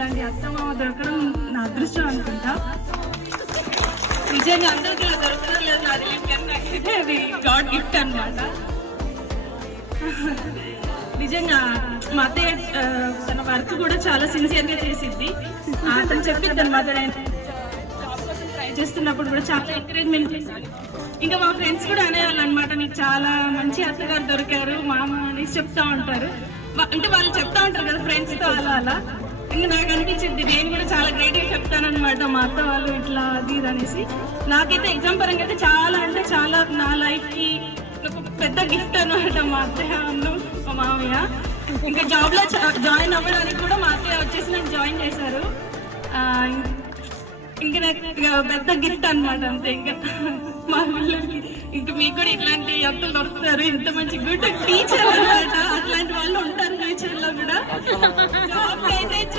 ఇట్లాంటి అత్తమామ దొరకడం నా అదృష్టం అనుకుంటా. నిజంగా అందరికీ ఇలా దొరకడం లేదు, అది నాకైతే అది గాడ్ గిఫ్ట్ అనమాట. నిజంగా మా అత్తయ్య తన వర్క్ కూడా చాలా సిన్సియర్గా చేసిద్ది. అతను చెప్పిద్ది అనమాట, నేను జాబ్ కోసం ట్రై చేస్తున్నప్పుడు కూడా చాలా ఎంకరేజ్మెంట్ చేశాను. ఇంకా మా ఫ్రెండ్స్ కూడా అనేవాళ్ళు అనమాట, నీకు చాలా మంచి అత్తగారు దొరికారు మామ అనేసి చెప్తా ఉంటారు. అంటే వాళ్ళు చెప్తా ఉంటారు కదా ఫ్రెండ్స్తో అలా అలా. ఇంకా నాకు అనిపించింది నేను కూడా చాలా గ్రేట్గా చెప్తానమాట మా అత్త వాళ్ళు ఇట్లా అది ఇది అనేసి. నాకైతే ఎగ్జామ్ పరంగా అయితే చాలా అంటే చాలా నా లైఫ్కి ఒక పెద్ద గిఫ్ట్ అనమాట మా అత్తయ్య మా మామయ్య. ఇంకా జాబ్లో జాయిన్ అవ్వడానికి కూడా మా అత్తయ్య వచ్చేసి నాకు జాయిన్ చేశారు. ఇంకా నాకు పెద్ద గిఫ్ట్ అనమాట అంతే. ఇంకా మా పిల్లలకి ఇంకా మీకు కూడా ఇట్లాంటి అత్తలు దొరుకుతారు, ఇంత మంచి గుడ్ టీచర్ అనమాట. అట్లాంటి వాళ్ళు ఉంటారు ఫ్యూచర్ లో కూడా. జాబ్ అయితే